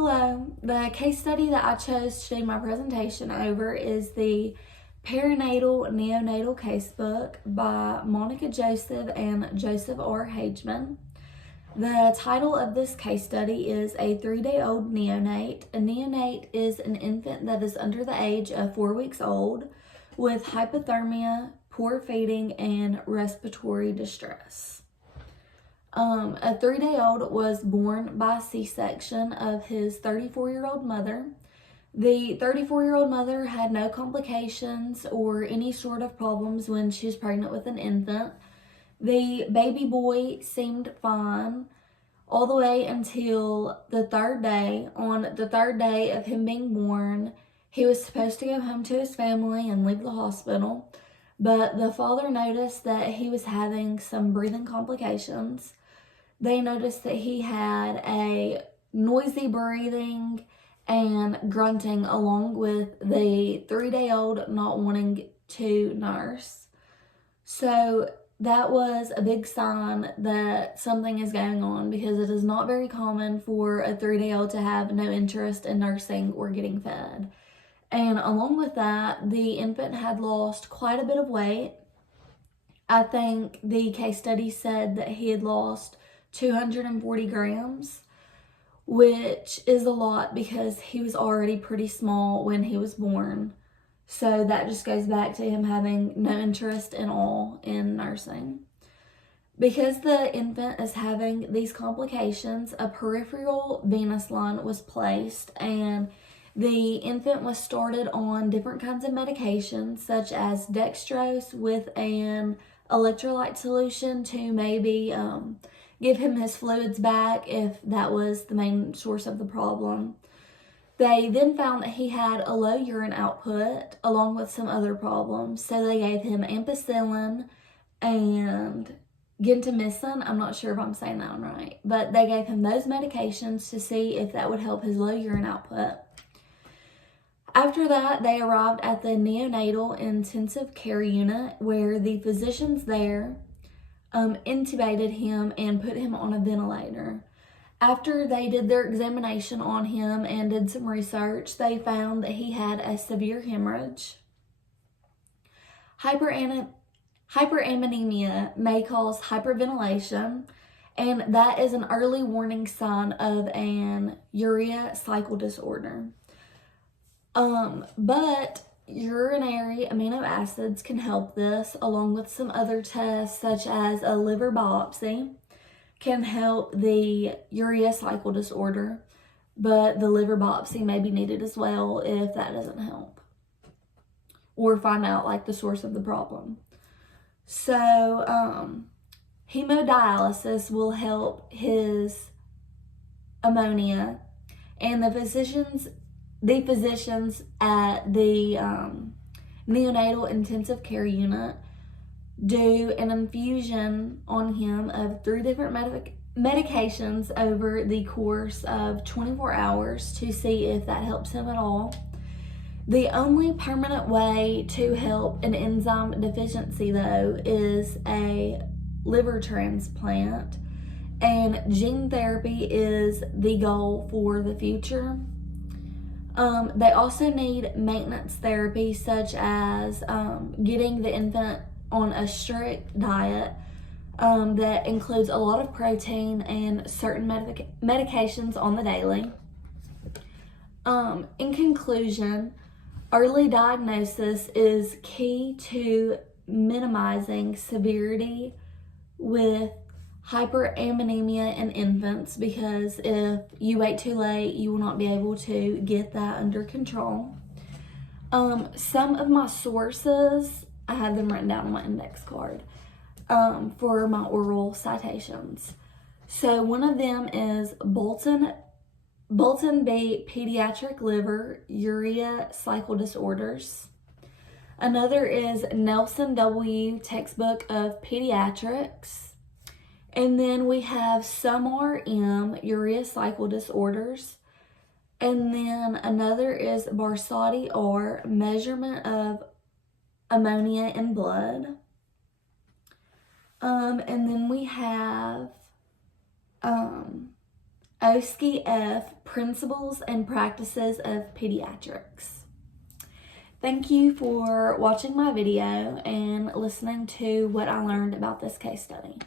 Hello. The case study that I chose to do my presentation over is the Perinatal Neonatal Casebook by Monica Joseph and Joseph R. Hageman. The title of this case study is A 3-Day-Old Neonate. A neonate is an infant that is under the age of 4 weeks old with hypothermia, poor feeding, and respiratory distress. A 3-day-old was born by C-section of his 34-year-old mother. The 34-year-old mother had no complications or any sort of problems when she was pregnant with an infant. The baby boy seemed fine all the way until the third day. On the third day of him being born, he was supposed to go home to his family and leave the hospital, but the father noticed that he was having some breathing complications. They noticed that he had a noisy breathing and grunting, along with the 3-day-old not wanting to nurse. So that was a big sign that something is going on, because it is not very common for a 3-day-old to have no interest in nursing or getting fed. And along with that, the infant had lost quite a bit of weight. I think the case study said that he had lost 240 grams, which is a lot because he was already pretty small when he was born. So that just goes back to him having no interest at all in nursing. Because the infant is having these complications, a peripheral venous line was placed, and the infant was started on different kinds of medications, such as dextrose with an electrolyte solution to maybe give him his fluids back if that was the main source of the problem. They then found that he had a low urine output along with some other problems, so they gave him ampicillin and gentamicin. I'm not sure if I'm saying that one right, but they gave him those medications to see if that would help his low urine output. After that, they arrived at the neonatal intensive care unit, where the physicians there intubated him and put him on a ventilator. After they did their examination on him and did some research, they found that he had a severe hemorrhage. Hyperammonemia may cause hyperventilation, and that is an early warning sign of an urea cycle disorder. But urinary amino acids can help this, along with some other tests such as a liver biopsy can help the urea cycle disorder, but the liver biopsy may be needed as well if that doesn't help, or find out like the source of the problem. So hemodialysis will help his ammonia, and the physicians at the neonatal intensive care unit do an infusion on him of 3 different medications over the course of 24 hours to see if that helps him at all. The only permanent way to help an enzyme deficiency, though, is a liver transplant, and gene therapy is the goal for the future. They also need maintenance therapy, such as getting the infant on a strict diet that includes a lot of protein and certain medications on the daily. In conclusion, early diagnosis is key to minimizing severity with hyperammonemia in infants, because if you wait too late, you will not be able to get that under control. Some of my sources, I have them written down on my index card for my oral citations. So one of them is Bolton B. Pediatric Liver Urea Cycle Disorders. Another is Nelson W. Textbook of Pediatrics. And then we have Samar M. Urea Cycle Disorders. And then another is Barsati R. Measurement of Ammonia in Blood. And then we have a Oski F. Principles and Practices of Pediatrics. Thank you for watching my video and listening to what I learned about this case study.